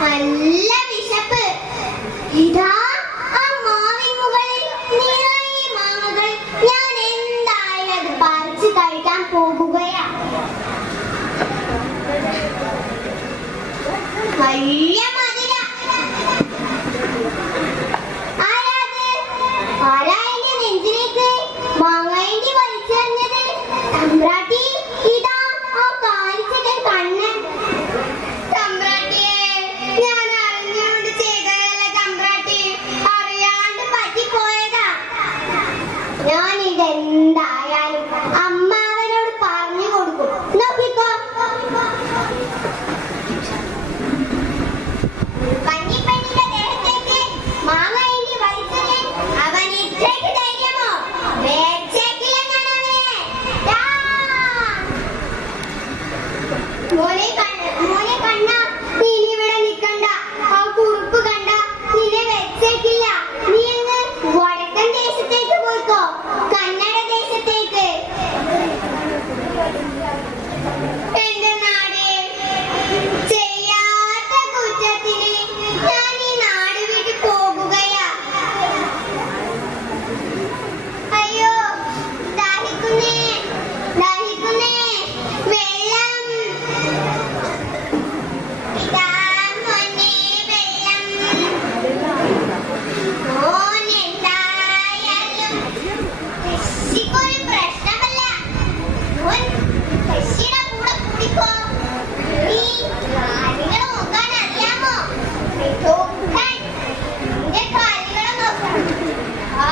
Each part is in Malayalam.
നല്ല വിശപ്പ്. ഇതാ ആ മാവിൻ മുകളിൽ നിറയെ മാങ്ങകൾ. ഞാൻ എന്തായാലും അത് പറിച്ച് കഴിക്കാൻ പോകുകയാ. വലിയ മതില. ആരാ എന്റെ നെഞ്ചിലേക്ക് മാങ്ങേണ്ടി വലിച്ചെറിഞ്ഞത്? തമ്പ്രാട്ടി, ഇതാ ആ കാലിച്ചകൻ കണ്ണ്. തമ്പ്രാട്ടിയെ, ഞാൻ അറിഞ്ഞുകൊണ്ട് ചെയ്തതല്ല തമ്പ്രാട്ടി, അറിയാണ്ട് പറ്റിപ്പോയതാ. ഞാൻ ഇതെന്തായാലും അമ്മാവനോട് പറഞ്ഞു കൊടുക്കും. നോക്കിക്കോ, കഞ്ഞിപ്പെണ്ണിന്റെ ദേഹത്തേക്ക് മാങ്ങ എണ്ണി വലിച്ചെറിയാൻ അവൻ ഇത്രയ്ക്ക് ധൈര്യമോ? വേച്ചേക്കില്ല ഞാൻ അവനെ. മോനെ കണ്ണ, നീ ഇവിടെ നിൽക്കണ്ട. ആ കുറുപ്പ് കണ്ട നിന്നെ വെച്ചേക്കില്ല. നീ അങ്ങ് വടക്കൻ ദേശത്തേക്ക് പോയിക്കോ, കന്നഡ ദേശത്തേക്ക്. എന്റെ നാടേ, ചെയ്യാത്ത കുറ്റത്തിന് ഞാൻ ഈ നാട് വിട്ട് പോകുകയാ. അയ്യോ, ദാഹിക്കുന്നേ, ദാഹിക്കുന്നേ, വെള്ളം. ഇതാ മോനെ വെള്ളം. മോൻ എന്തായാലും കൃഷിക്കൊരു പ്രശ്നമല്ല. മോൻ കൃഷിയുടെ കൂടെ കുടിക്കോ. നീ കാലുകൾ നോക്കാൻ അറിയാമോ? നോക്കാൻ, നിന്റെ കാലുകൾ നോക്കണം. ആ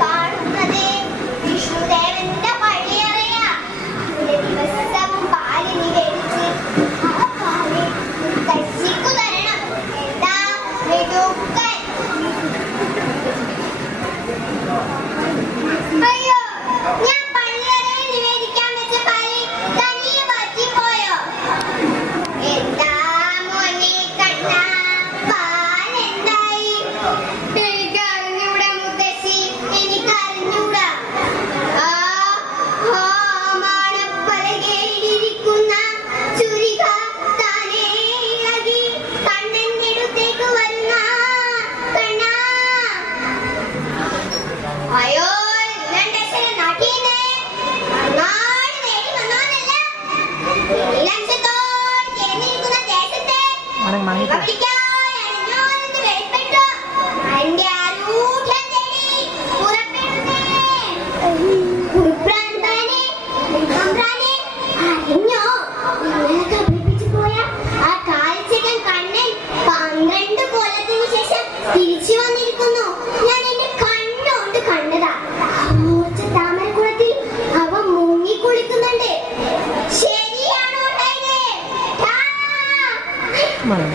കാണുന്നത് വിഷ്ണുദേവന്റെ പള്ളിയറയാ. ദിവസവും പാല് നീ മേടിച്ച് ആ പാല് കൃഷിക്കു തരണം. എന്താ മെടുക്കൻ. അയ്യോ, ഞാൻ പള്ളിയറയിൽ നിവേദിക്കാൻ വെച്ച പാല് തനിയെ പറ്റിപ്പോയോ? എന്താ മോനെ കണ്ണ, പാലെന്തായി? എനിക്കറിഞ്ഞൂടാ മുത്തശ്ശി, എനിക്കറിഞ്ഞൂടാ. ആ മാണപ്പലകയിലിരിക്കുന്ന ചുരിക താനേ ഇളകി കണ്ണന്റെ അടുത്തേക്ക് വരുന്ന കണ്ണാ. അയ്യോ, ഇല്ലണ്ടശ്ശനെ നാട്ടീന്നേ അങ്ങാട് നേടി വന്നോന്നല്ല. ലക്ഷത്തോട് ചേർന്നിരിക്കുന്ന ദേശത്തെ വിളിക്കാൻ അണിഞ്ഞോന്ന് വെളിപ്പെട്ടു. എന്റെ ആരൂഢ്യം തേടി പുറപ്പെടുന്നേ. കുറുപ്രാന്താനെ, തമ്പ്രാനെ, അറിഞ്ഞോ? നിങ്ങളെ കബളിപ്പിച്ചു പോയ ആ കാലിച്ചകൻ കണ്ണൻ 12 കൊല്ലത്തിന് ശേഷം തിരിച്ചു വന്നിരിക്കുന്നു. ഞാൻ എന്റെ കണ്ണുകൊണ്ട് കണ്ടതാ. ഓർച്ച താമരക്കുളത്തിൽ അവ മുങ്ങിക്കുളിക്കുന്നുണ്ട്. ശരിയാണോ? Mana?